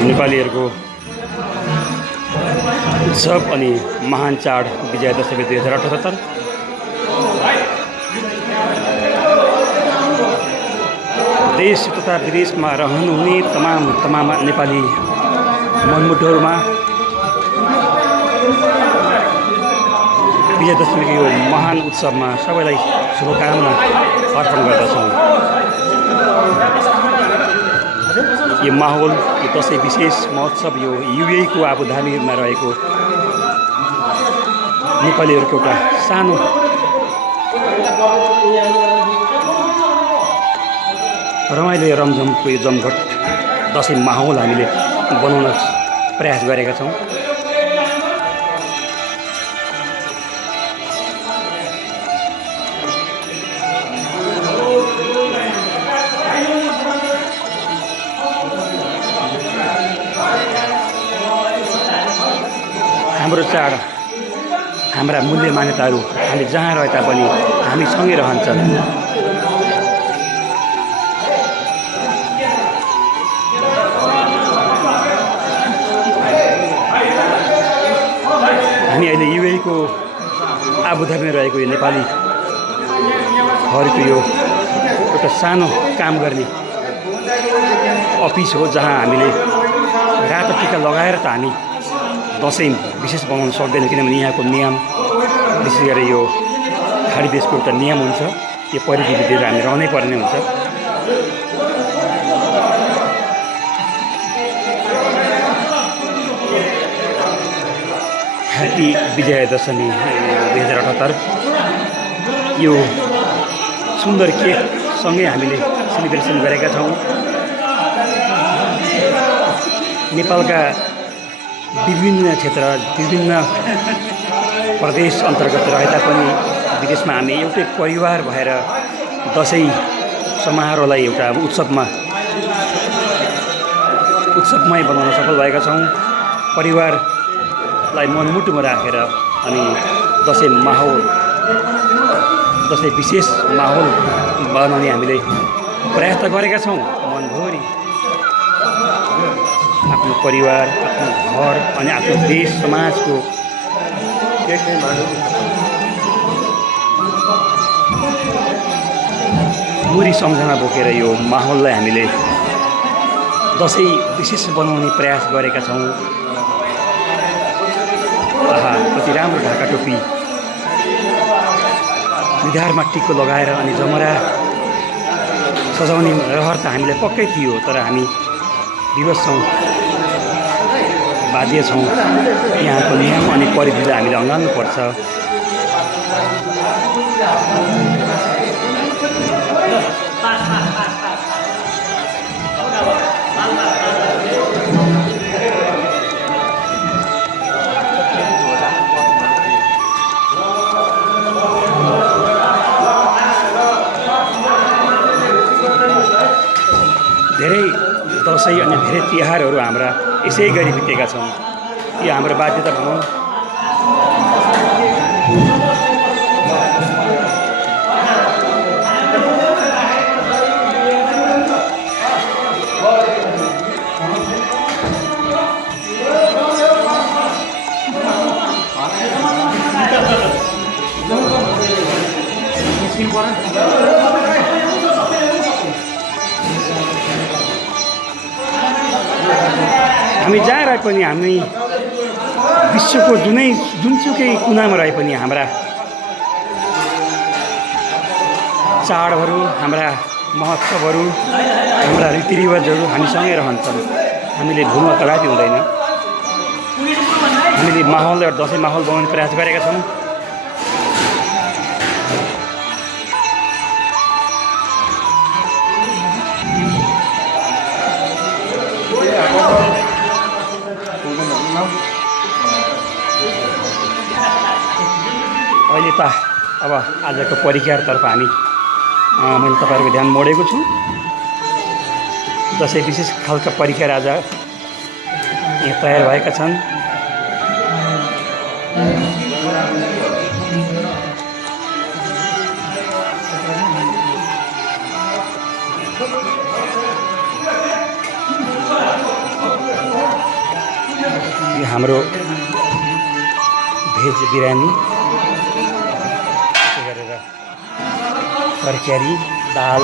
नेपालीहरूको उत्सव अनि महान चाड विजया दशमी 2078। देश तथा विदेशमा रहनुहुने तमाम नेपाली मनमुटुहरूमा विजया दशमीको यो महान उत्सवमा सबैलाई शुभकामना अर्पण गर्दछौँ। यो माहौल, यो दसैँ विशेष महोत्सव यो युएईको आबुधाबीमा रहेको नेपालीहरूको एउटा सानो रमाइलो रमझमको यो जमघट दसैँ माहौल हामीले बनाउन प्रयास गरेका छौँ। हाम्रो चाड, हाम्रा मूल्य मान्यताहरू हामी जहाँ रहे तापनि हामी सँगै रहन्छन्। हामी अहिले युएईको आबुधाबीमा रहेको यो नेपालीहरूको यो एउटा सानो काम गर्ने अफिस हो, जहाँ हामीले रातो टिका लगाएर त हामी दसैँ विशेष बनाउन सक्दैन, किनभने यहाँको नियम विशेष गरी यो खाडी देशको एउटा नियम हुन्छ, यो परिधि दिएर हामी रहनै पर्ने हुन्छ। ह्याप्पी विजया दशमी 2078। यो सुन्दर केकसँगै हामीले सेलिब्रेसन गरेका छौँ। नेपालका विभिन्न क्षेत्र, विभिन्न प्रदेश अन्तर्गत रहे तापनि विदेशमा हामी एउटै परिवार भएर दसैँ समारोहलाई एउटा उत्सवमय बनाउन सफल भएका छौँ। परिवारलाई मनमुटुमा राखेर अनि दसैँ विशेष माहौल बनाउने हामीले प्रयास त गरेका छौँ। मनभरि आफ्नो परिवार, आफ्नो घर अनि आफ्नो देश समाजको मुरी सम्झना बोकेर यो माहौललाई हामीले दसैँ विशेष बनाउने प्रयास गरेका छौँ। कति राम्रो ढाका टोपी, निधारमा टिको लगाएर अनि जमरा सजाउने रहर त हामीलाई पक्कै थियो, तर हामी विवश छौँ, बाध्य छौँ। यहाँको नियम अनि परिधिलाई हामीले अँगाल्नुपर्छ। धेरै दसैँ अनि धेरै तिहारहरू हाम्रा यसै गरी बितेका छौँ। यो हाम्रो बाध्यता भनौँ। हामी जहाँ रहे पनि, हामी विश्वको जुनसुकै कुनामा रहे पनि हाम्रा चाडहरू, हाम्रा महोत्सवहरू, हाम्रा रीतिरिवाजहरू हामीसँगै रहन्छन्। हामीले भुल्न कदापि हुँदैन। हामीले माहौल, एउटा दसैँ माहौल बनाउने प्रयास गरेका छौँ। अहिले त अब आजको परिकारतर्फ मैले तपाईँहरूको ध्यान मोडेको छु। दसैँ विशेष खालका परिकार आज यहाँ तयार भएका छन्। यो हाम्रो भेज बिरयानी, त्यसै गरेर तरकारी, दाल,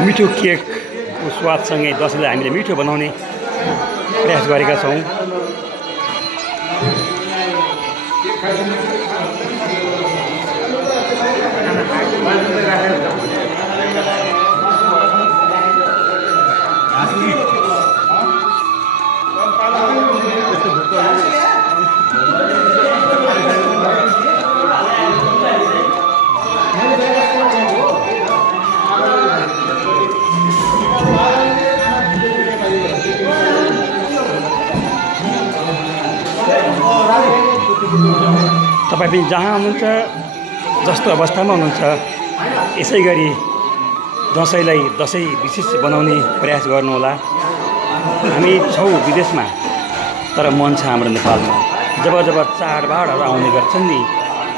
मिठो केकको स्वादसँगै दसैँलाई हामीले मिठो बनाउने प्रयास गरेका छौँ। तपाईँ पनि जहाँ हुनुहुन्छ, जस्तो अवस्थामा हुनुहुन्छ, यसै गरी दसैँलाई दसैँ विशेष बनाउने प्रयास गर्नुहोला। हामी छौँ विदेशमा, तर मन छ हाम्रो नेपालमा। जब जब चाडबाडहरू आउने गर्छन् नि,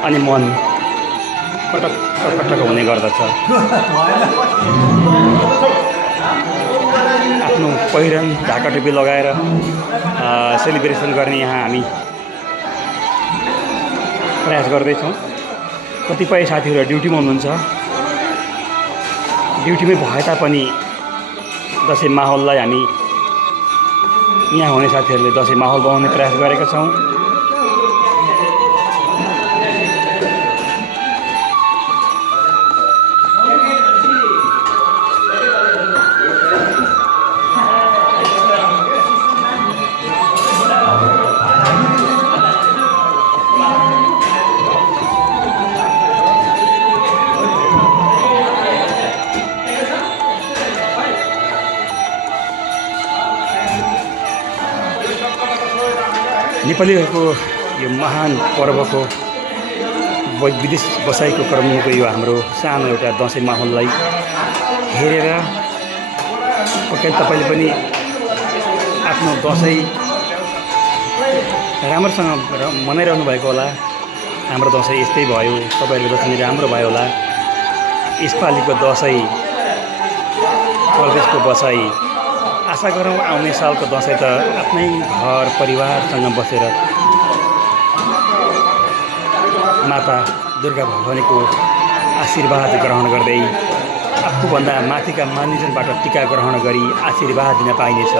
अनि मन कटक कटक हुने गर्दछ। आफ्नो पहिरन ढाका टोपी लगाएर सेलिब्रेसन गर्ने यहाँ हामी प्रयास गर्दैछौँ। कतिपय साथीहरू ड्युटीमा हुनुहुन्छ, ड्युटीमै भए तापनि दसैँ माहौललाई हामी यहाँ हुने साथीहरूले दसैँ माहौल बनाउने प्रयास गरेका छौँ। नेपालीहरूको यो महान पर्वको विदेश बसाइको क्रमको यो हाम्रो सानो एउटा दसैँ माहौललाई हेरेर पक्कै तपाईँले पनि आफ्नो दसैँ राम्रोसँग मनाइरहनु भएको होला। हाम्रो दसैँ यस्तै भयो, तपाईँहरूको दसैँ राम्रो भयो होला। यसपालिको दसैँ परदेशको बसाइ आशा गरौँ आउने सालको दसैँ त आफ्नै घर परिवारसँग बसेर माता दुर्गा भवानीको आशीर्वाद ग्रहण गर्दै आफूभन्दा माथिका मानिसबाट टीका ग्रहण गरी आशीर्वाद दिन पाइनेछ।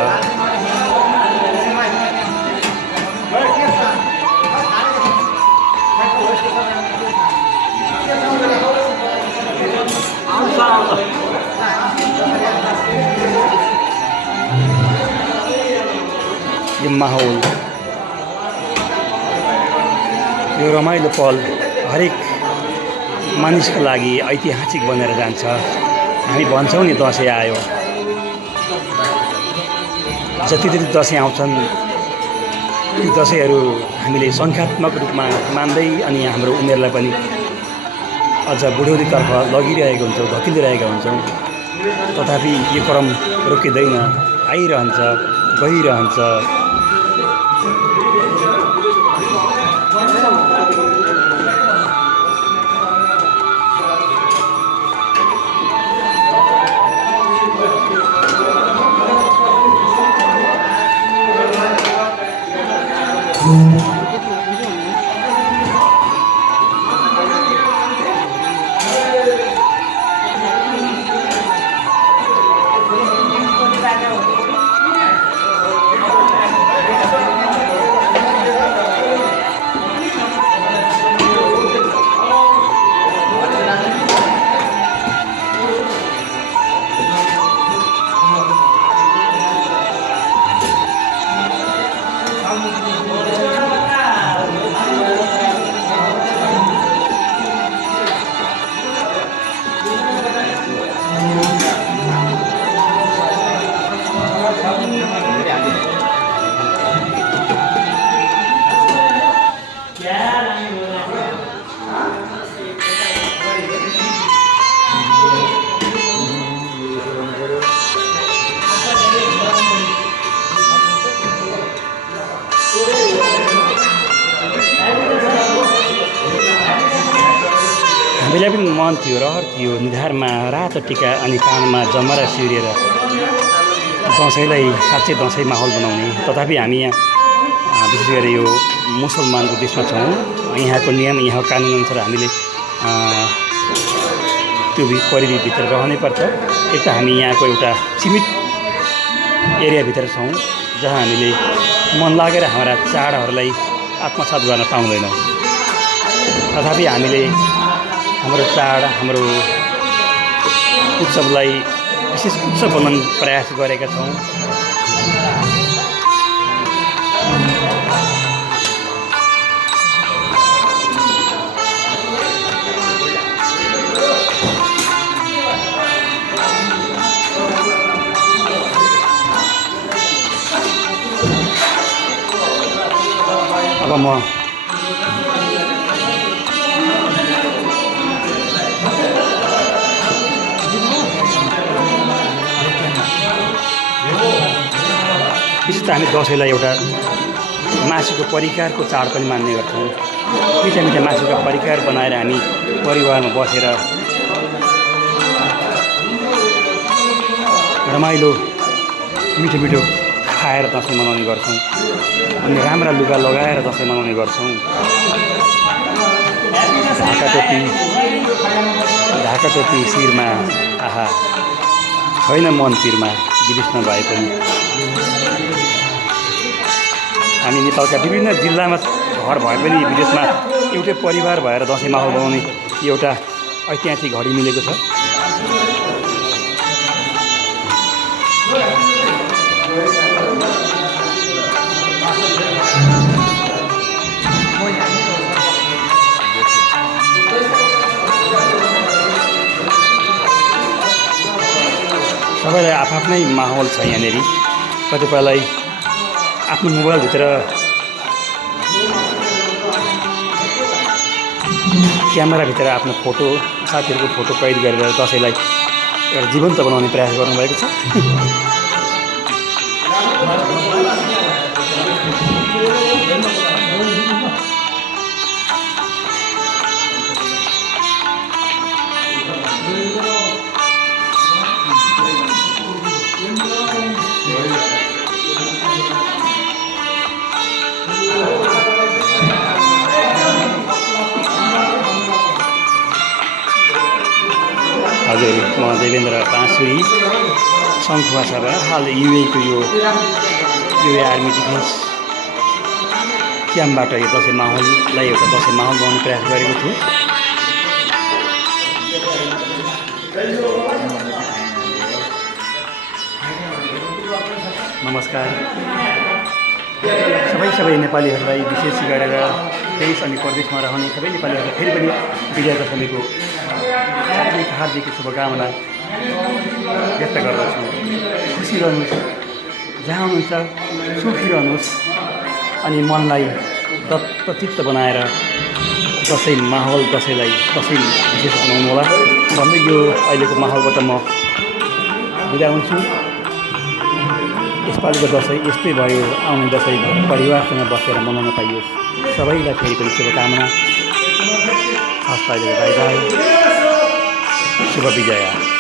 यो माहौल, यो रमाइलो पल हरेक मानिसको लागि ऐतिहासिक बनेर जान्छ। हामी भन्छौँ नि दसैँ आयो, जति जति दसैँ आउँछन् ती दसैँहरू हामीले सङ्ख्यात्मक रूपमा मान्दै अनि हाम्रो उमेरलाई पनि अझ बुढौलीतर्फ लगिरहेको हुन्छौँ, धकिलिरहेका हुन्छौँ। तथापि यो क्रम रोकिँदैन, आइरहन्छ, गइरहन्छ। हामीलाई पनि मन थियो, रहर थियो, निधारमा रातो टिका अनि कानमा जमरा सिउरेर दसैँलाई साँच्चै दसैँ माहौल बनाउने। तथापि हामी यहाँ विशेष गरी यो मुसलमानको देशमा छौँ। यहाँको नियम, यहाँको कानुनअनुसार हामीले त्यो परिधिभित्र रहनै पर्छ। एक त हामी यहाँको एउटा सीमित एरियाभित्र छौँ जहाँ हामीले मन लागेर हाम्रा चाडहरूलाई आत्मसात गर्न पाउँदैनौँ। तथापि हामीले हाम्रो चाड, हाम्रो उत्सवलाई विशेष उत्सव बनाउने प्रयास गरेका छौँ। अब म विशेष त हामी दसैँलाई एउटा मासुको परिकारको चाड पनि मान्ने गर्छौँ। मिठा मिठा मासुका परिकार बनाएर हामी परिवारमा बसेर रमाइलो मिठो मिठो खाएर दसैँ मनाउने गर्छौँ अनि राम्रा लुगा लगाएर दसैँ मनाउने गर्छौँ। ढाका टोपी शिरमा, आहा छैन मन पिरमा, विदेशमा भए पनि। हामी नेपालका विभिन्न जिल्लामा घर भए पनि विदेशमा एउटै परिवार भएर दसैँ माहौल बनाउने एउटा ऐतिहासिक घडी मिलेको छ। सबैलाई आफ्नै माहौल छ यहाँनिर। कतिपयलाई आफ्नो मोबाइलभित्र क्यामेराभित्र आफ्नो फोटो, साथीहरूको फोटो कैद गरेर दसैँलाई एउटा जीवन्त बनाउने प्रयास गर्नुभएको छ। हजुर, म देवेन्द्र बाँसुरी सङ्खुवासभा, हाल युएको यो आर्मी डिफेन्स क्याम्पबाट यो दसैँ माहौललाई एउटा दसैँ माहौल बनाउने प्रयास गरेको छु। नमस्कार सबै नेपालीहरूलाई, विशेष गरेर देश अनि प्रदेशमा रहने सबै नेपालीहरूलाई फेरि पनि विजया दशमीको हार्दिक शुभकामना व्यक्त गर्दछु। खुसी रहनुहोस्, जहाँ हुनुहुन्छ सुखी रहनुहोस् अनि मनलाई दत्तचित्त बनाएर दसैँ माहौल, दसैँलाई दसैँ विशेष बनाउनु होला भन्दै यो अहिलेको माहौलबाट म बिदा हुन्छु। यसपालिको दसैँ यस्तै भयो, आउने दसैँ परिवारसँग बसेर मनाउन पाइयोस्। सबैलाई फेरि पनि शुभकामना। हस्त अहिले बाई बाई, शुभ विजय।